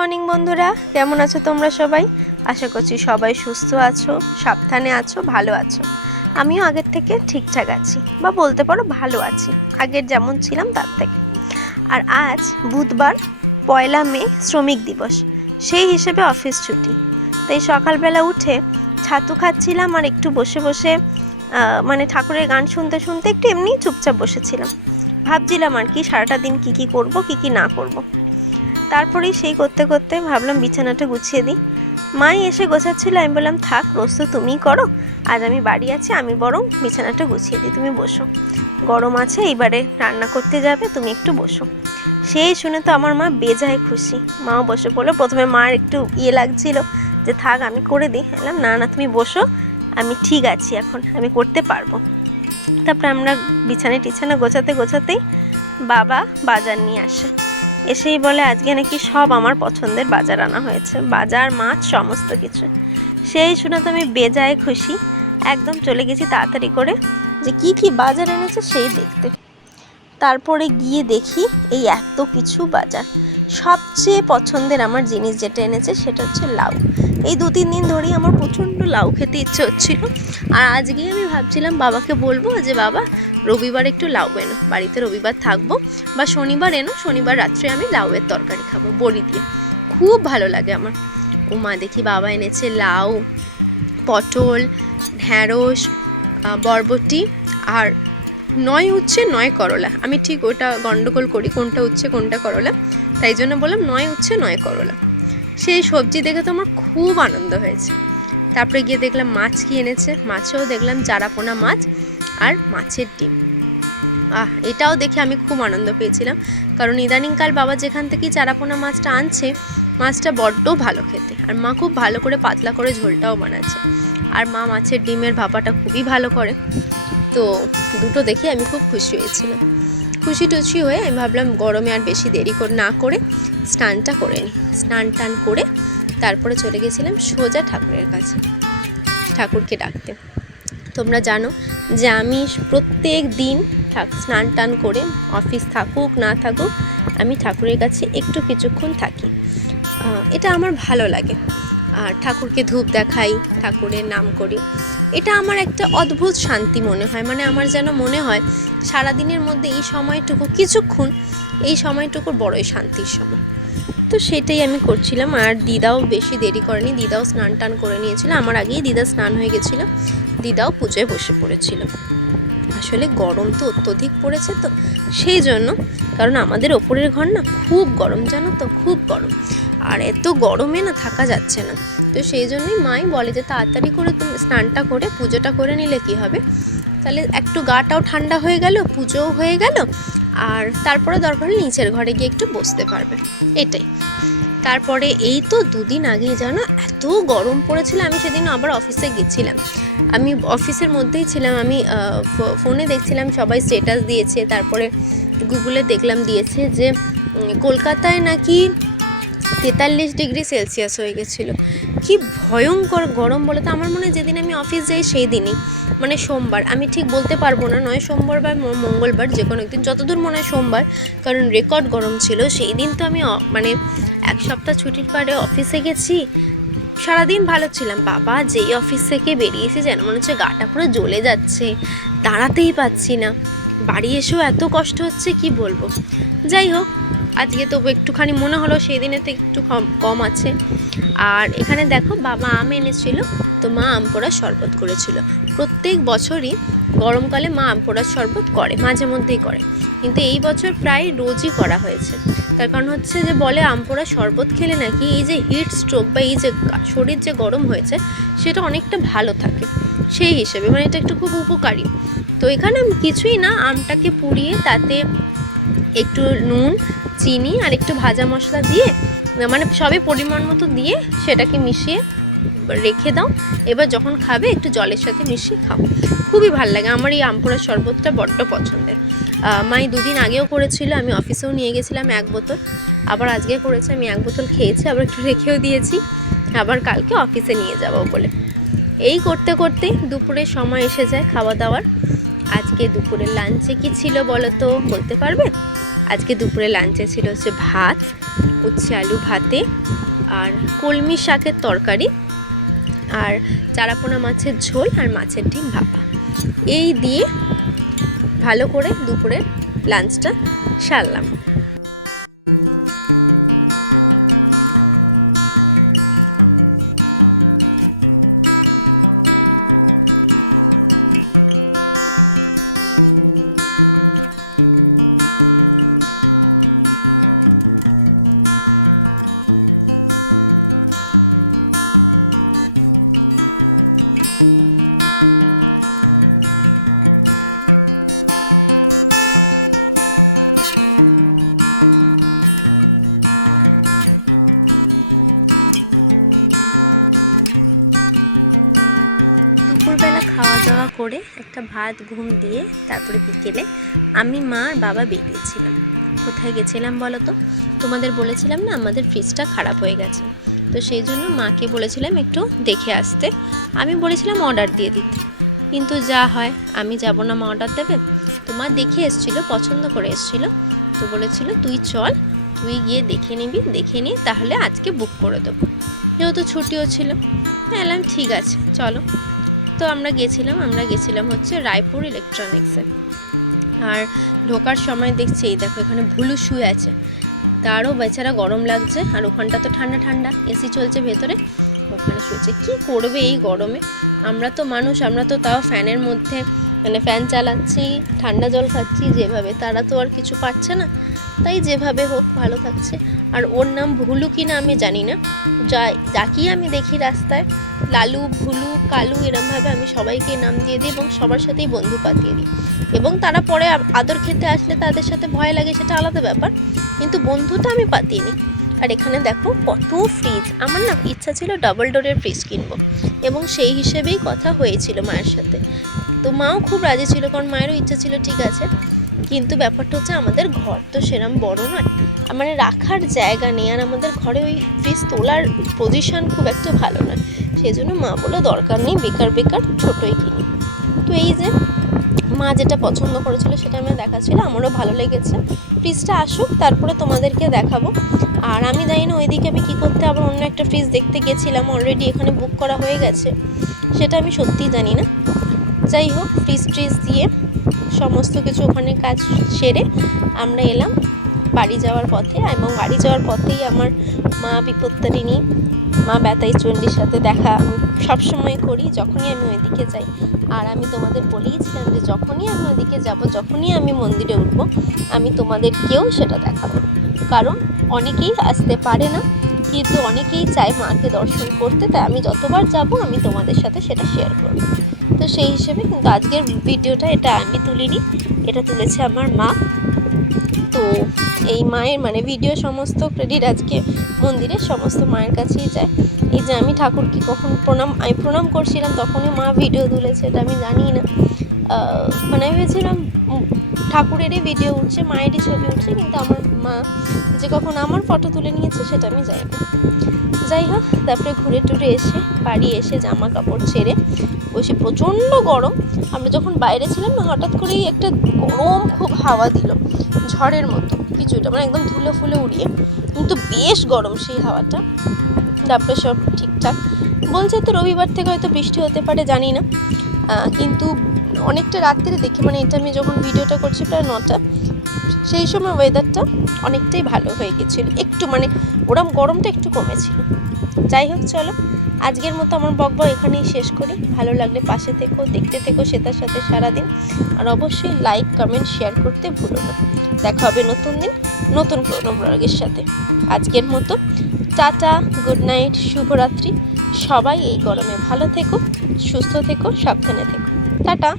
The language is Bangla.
মর্নিং বন্ধুরা, কেমন আছো তোমরা সবাই? আশা করছি সবাই সুস্থ আছো, সাবধানে আছো, ভালো আছো। আমিও আগের থেকে ঠিকঠাক আছি, বা বলতে পারো ভালো আছি, আগের যেমন ছিলাম তার থেকে। আর আজ বুধবার, 1 মে শ্রমিক দিবস, সেই হিসেবে অফিস ছুটি। তাই সকালবেলা উঠে ছাতু খাচ্ছিলাম আর একটু বসে বসে মানে ঠাকুরের গান শুনতে শুনতে একটু এমনি চুপচাপ বসেছিলাম। ভাবছিলাম আর কি সারাটা দিন কী করব, কী না করব। তারপরেই সেই করতে করতে ভাবলাম বিছানাটা গুছিয়ে দিই। মাই এসে গোছাচ্ছিল, আমি বললাম থাক, রোজ তো তুমিই করো, আজ আমি বাড়ি আছি, আমি বরং বিছানাটা গুছিয়ে দিই, তুমি বসো, গরম আছে, এইবারে রান্না করতে যাবে, তুমি একটু বসো। সেই শুনে তো আমার মা বেজায় খুশি, মাও বসে পড়লো। প্রথমে মার একটু লাগছিল যে থাক আমি করে দিই, বললাম না না তুমি বসো, আমি ঠিক আছি, এখন আমি করতে পারবো। তারপরে আমরা বিছানা গোছাতে গোছাতেই বাবা বাজার নিয়ে আসে। এসেই বলে আজকে নাকি সব আমার পছন্দের বাজার আনা হয়েছে, বাজার, মাছ, সমস্ত কিছু। সেই শুনে তো আমি বেজায় খুশি, একদম চলে গেছি তাড়াতাড়ি করে যে কি বাজার এনেছে সেই দেখতে। তারপরে গিয়ে দেখি এই এত কিছু বাজার। সবচেয়ে পছন্দের আমার জিনিস যেটা এনেছে সেটা হচ্ছে লাউ। এই 2-3 দিন ধরেই আমার প্রচণ্ড লাউ খেতে ইচ্ছে হচ্ছিল। আর আজকেই আমি ভাবছিলাম বাবাকে বলবো যে বাবা রবিবার একটু লাউ এনো, বাড়িতে রবিবার থাকবো, বা শনিবার এনো, শনিবার রাত্রে আমি লাউয়ের তরকারি খাবো বড়ি দিয়ে, খুব ভালো লাগে আমার। মা দেখি বাবা এনেছে লাউ, পটল, ঢ্যাঁড়স, বরবটি, আর 9 উচ্ছে 9 করলা। আমি ঠিক ওটা গন্ডগোল করি কোনটা উচ্ছে কোনটা করলা, তাই জন্য বললাম 9 উচ্ছে 9 করলা। সেই সবজি দেখে তো আমার খুব আনন্দ হয়েছে। তারপরে গিয়ে দেখলাম মাছ কি এনেছে, মাছেও দেখলাম চারাপোনা মাছ আর মাছের ডিম। এটাও দেখে আমি খুব আনন্দ পেয়েছিলাম, কারণ ইদানিংকাল বাবা যেখান থেকেই চারাপোনা মাছটা আনছে, মাছটা বড্ড ভালো খেতে, আর মা খুব ভালো করে পাতলা করে ঝোলটাও বানাচ্ছে, আর মা মাছের ডিমের ভাপাটা খুবই ভালো করে। তো দুটো দেখে আমি খুব খুশি হয়েছিলাম। খুশি হয়ে আমি ভাবলাম গরমে আর বেশি দেরি না করে স্নানটা করে নিই। স্নান করে তারপরে চলে গেছিলাম সোজা ঠাকুরের কাছে, ঠাকুরকে ডাকতে। তোমরা জানো যে আমি প্রত্যেক দিন স্নান করে অফিস থাকুক না থাকুক, আমি ঠাকুরের কাছে একটু কিছুক্ষণ থাকি। এটা আমার ভালো লাগে। আর ঠাকুরকে ধূপ দেখাই, ঠাকুরের নাম করি, এটা আমার একটা অদ্ভুত শান্তি মনে হয়। মানে আমার যেন মনে হয় সারাদিনের মধ্যে এই সময়টুকু, কিছুক্ষণ এই সময়টুকুর বড়ই শান্তির সময়। তো সেটাই আমি করছিলাম। আর দিদাও বেশি দেরি করেনি, দিদাও স্নান করে নিয়েছিল, আমার আগেই দিদা স্নান হয়ে গেছিলো, দিদাও পুজোয় বসে পড়েছিল। আসলে গরম তো অত্যধিক পড়েছে, তো সেই জন্য, কারণ আমাদের ওপরের ঘর না খুব গরম, জানো তো, খুব গরম, আর এত গরমে না থাকা যাচ্ছে না। তো সেই জন্যই মাই বলে যে তাড়াতাড়ি করে তুমি স্নানটা করে পুজোটা করে নিলে কি হবে, তাহলে একটু গাটাও ঠান্ডা হয়ে গেল, পুজোও হয়ে গেল, আর তারপরে দরকার হলে নিচের ঘরে গিয়ে একটু বসতে পারবে, এটাই। তারপরে এই তো 2 দিন আগেই জানো এত গরম পড়েছিল, আমি সেদিন আবার অফিসে গেছিলাম, আমি অফিসের মধ্যেই ছিলাম, আমি ফোনে দেখছিলাম সবাই স্ট্যাটাস দিয়েছে, তারপরে গুগলে দেখলাম দিয়েছে যে কলকাতায় নাকি 43 ডিগ্রি সেলসিয়াস হয়ে গেছিলো। কি ভয়ঙ্কর গরম বলে তো। আমার মনে হয় যেদিন আমি অফিস যাই সেই দিনই, মানে সোমবার, আমি ঠিক বলতে পারবো না, নয় সোমবার বা মঙ্গলবার, যে কোনো একদিন, যতদূর মনে হয় সোমবার, কারণ রেকর্ড গরম ছিল সেই দিন। তো আমি মানে 1 সপ্তাহ ছুটির পরে অফিসে গেছি, সারাদিন ভালো ছিলাম। বাবা যেই অফিস থেকে বেরিয়েছি যেন মনে হচ্ছে গাটা পুরো জ্বলে যাচ্ছে, দাঁড়াতেই পাচ্ছি না, বাড়ি এসেও এত কষ্ট হচ্ছে কি বলবো। যাই হোক, আজকে তবু একটুখানি মনে হলো সেই দিনে তো একটু কম আছে। আর এখানে দেখো বাবা আম এনেছিল, তো মা আম পোড়ার শরবত করেছিল। প্রত্যেক বছরই গরমকালে মা আম পোড়ার শরবত করে, মাঝে মধ্যেই করে, কিন্তু এই বছর প্রায় রোজই করা হয়েছে। তার কারণ হচ্ছে যে বলে আম পোড়ার শরবত খেলে নাকি এই যে হিট স্ট্রোক বা এই যে শরীর যে গরম হয়েছে সেটা অনেকটা ভালো থাকে, সেই হিসেবে মানে এটা একটু খুব উপকারী। তো এখানে কিছুই না, আমটাকে পুড়িয়ে তাতে একটু নুন, চিনি আর একটু ভাজা মশলা দিয়ে, মানে সবই পরিমাণ মতো দিয়ে সেটাকে মিশিয়ে রেখে দাও। এবার যখন খাবে একটু জলের সাথে মিশিয়ে খাও, খুবই ভালো লাগে। আমার এই আম পোড়ার শরবতটা বড্ড পছন্দের। মাই 2 দিন আগেও করেছিল, আমি অফিসেও নিয়ে গেছিলাম 1 বোতল, আবার আজকে করেছে, আমি 1 বোতল খেয়েছি, আবার একটু রেখেও দিয়েছি, আবার কালকে অফিসে নিয়ে যাব বলে। এই করতে করতে দুপুরের সময় এসে যায় খাওয়া দাওয়ার। আজকে দুপুরের লাঞ্চে কি ছিল বলো তো, বলতে পারবে? আজকে দুপুরে লাঞ্চে ছিল হচ্ছে ভাত, উচ্ছে আলু ভাতে, আর কলমি শাকের তরকারি, আর চারাপোনা মাছের ঝোল, আর মাছের ডিম ভাপা। এই দিয়ে ভালো করে দুপুরের লাঞ্চটা সারলাম। দুপুরবেলা খাওয়া দাওয়া করে একটা ভাত ঘুম দিয়ে তারপরে বিকেলে আমি মা আর বাবা বেরিয়েছিলাম। কোথায় গেছিলাম বলো তো? তোমাদের বলেছিলাম না আমাদের ফ্রিজটা খারাপ হয়ে গেছে, তো সেই জন্য মাকে বলেছিলাম একটু দেখে আসতে। আমি বলেছিলাম অর্ডার দিয়ে দিতে, কিন্তু যা হয় আমি যাব না, মা অর্ডার দেবে। তো মা দেখে এসেছিলো, পছন্দ করে এসেছিলো, তো বলেছিল তুই চল, তুই গিয়ে দেখে নিবি, দেখে নিয়ে তাহলে আজকে বুক করে দেবো, যেহেতু ছুটিও ছিল। এলাম ঠিক আছে চলো। তো আমরা গেছিলাম হচ্ছে রায়পুর ইলেকট্রনিক্সে। আর ঢোকার সময় দেখছি এই দেখো এখানে ভুলু শুয়ে আছে, তারও বেচারা গরম লাগছে, আর ওখানটা তো ঠান্ডা ঠান্ডা, এসি চলছে ভেতরে, ওখানে শুয়েছে। কি করবে এই গরমে? আমরা তো মানুষ, আমরা তো তাও ফ্যানের মধ্যে মানে ফ্যান চালাচ্ছি, ঠান্ডা জল খাচ্ছি যেভাবে, তারা তো আর কিছু পাচ্ছে না, তাই যেভাবে হোক ভালো থাকছে। আর ওর নাম ভুলু কিনা আমি জানি না, যাকেই আমি দেখি রাস্তায় লালু, ভুলু, কালু এরমভাবে আমি সবাইকে নাম দিয়ে দিই এবং সবার সাথেই বন্ধু পাতিয়ে দিই। এবং তারা পরে আদর খেতে আসলে তাদের সাথে ভয় লাগে, সেটা আলাদা ব্যাপার, কিন্তু বন্ধুটা আমি পাতিয়ে নিই। আর এখানে দেখো কত ফ্রিজ, আমার না ইচ্ছা ছিল ডাবল ডোরের ফ্রিজ কিনবো, এবং সেই হিসেবেই কথা হয়েছিল মায়ের সাথে। তো মাও খুব রাজি ছিল, কারণ মায়েরও ইচ্ছা ছিল, ঠিক আছে। কিন্তু ব্যাপারটা হচ্ছে আমাদের ঘর তো সেরম বড় নয়, মানে রাখার জায়গা নেই, আর আমাদের ঘরে ওই ফ্রিজ তোলার পজিশন খুব একটা ভালো নয়, সেই জন্য মা বললো দরকার নেই, বেকার ছোটোই কিনি। তো এই যে মা যেটা পছন্দ করেছিল সেটা আমার দেখাচ্ছিল, আমারও ভালো লেগেছে। ফ্রিজটা আসুক তারপরে তোমাদেরকে দেখাবো। আর আমি জানি না ওইদিকে আমি কী করতে আবার অন্য একটা ফ্রিজ দেখতে গেছিলাম, অলরেডি এখানে বুক করা হয়ে গেছে, সেটা আমি সত্যিই জানি না। যাই হোক, ফ্রিজ দিয়ে সমস্ত কিছু ওখানে কাজ সেরে আমরা এলাম বাড়ি যাওয়ার পথে, এবং বাড়ি যাওয়ার পথেই আমার মা বিপত্তারিণী, মা বেতাই চণ্ডীর সাথে দেখা আমি সবসময় করি যখনই আমি ওইদিকে যাই। আর আমি তোমাদের বলেইছিলাম যে যখনই আমি ওইদিকে যাব, যখনই আমি মন্দিরে উঠবো, আমি তোমাদেরকেও সেটা দেখাবো, কারণ অনেকেই আসতে পারে না, কিন্তু অনেকেই চায় মাকে দর্শন করতে, তাই আমি যতবার যাব আমি তোমাদের সাথে সেটা শেয়ার করব। তো সেই হিসেবে কিন্তু আজকের ভিডিওটা এটা আমি তুলিনি, এটা তুলেছে আমার মা। তো এই মায়ের মানে ভিডিও সমস্ত ক্রেডিট আজকে মন্দিরের সমস্ত মায়ের কাছেই যায়। এই যে আমি ঠাকুরকে কখন প্রণাম করছিলাম তখনই মা ভিডিও তুলেছে, এটা আমি জানি না, মানে আমি ভেবেছিলাম ঠাকুরেরই ভিডিও উঠছে, মায়েরই ছবি উঠছে, কিন্তু আমার মা যে কখন আমার ফটো তুলে নিয়েছে সেটা আমি জানি না। যাই হোক, তারপরে ঘুরে টুরে এসে বাড়ি এসে জামা কাপড় ছেড়ে বসে, প্রচণ্ড গরম। আমরা যখন বাইরে ছিলাম না, হঠাৎ করেই একটা গরম খুব হাওয়া দিল, ঝড়ের মতো কিছুটা, মানে একদম ধুলো ফুলে উড়িয়ে, কিন্তু বেশ গরম সেই হাওয়াটা। তারপরে সব ঠিকঠাক বলছে, তো রবিবার থেকে হয়তো বৃষ্টি হতে পারে, জানি না, কিন্তু অনেকটা রাত্রে দেখি, মানে এটা আমি যখন ভিডিওটা করছি প্রায় 9টা, সেই সময় ওয়েদারটা অনেকটাই ভালো হয়ে গেছিলো, একটু মানে ওরম গরমটা একটু কমেছিল। যাই হোক, চলো আজকের মতো আমার বকবক এখানেই শেষ করি। ভালো লাগলে পাশে থেকো, দেখতে থেকো সেটার সাথে সারাদিন, আর অবশ্যই লাইক কমেন্ট শেয়ার করতে ভুলো না। দেখা হবে নতুন দিন নতুন কোনো ব্লগের সাথে। আজকের মতো টাটা, গুড নাইট, শুভরাত্রি। সবাই এই গরমে ভালো থেকো, সুস্থ থেকো, সাবধানে থেকো। টাটা।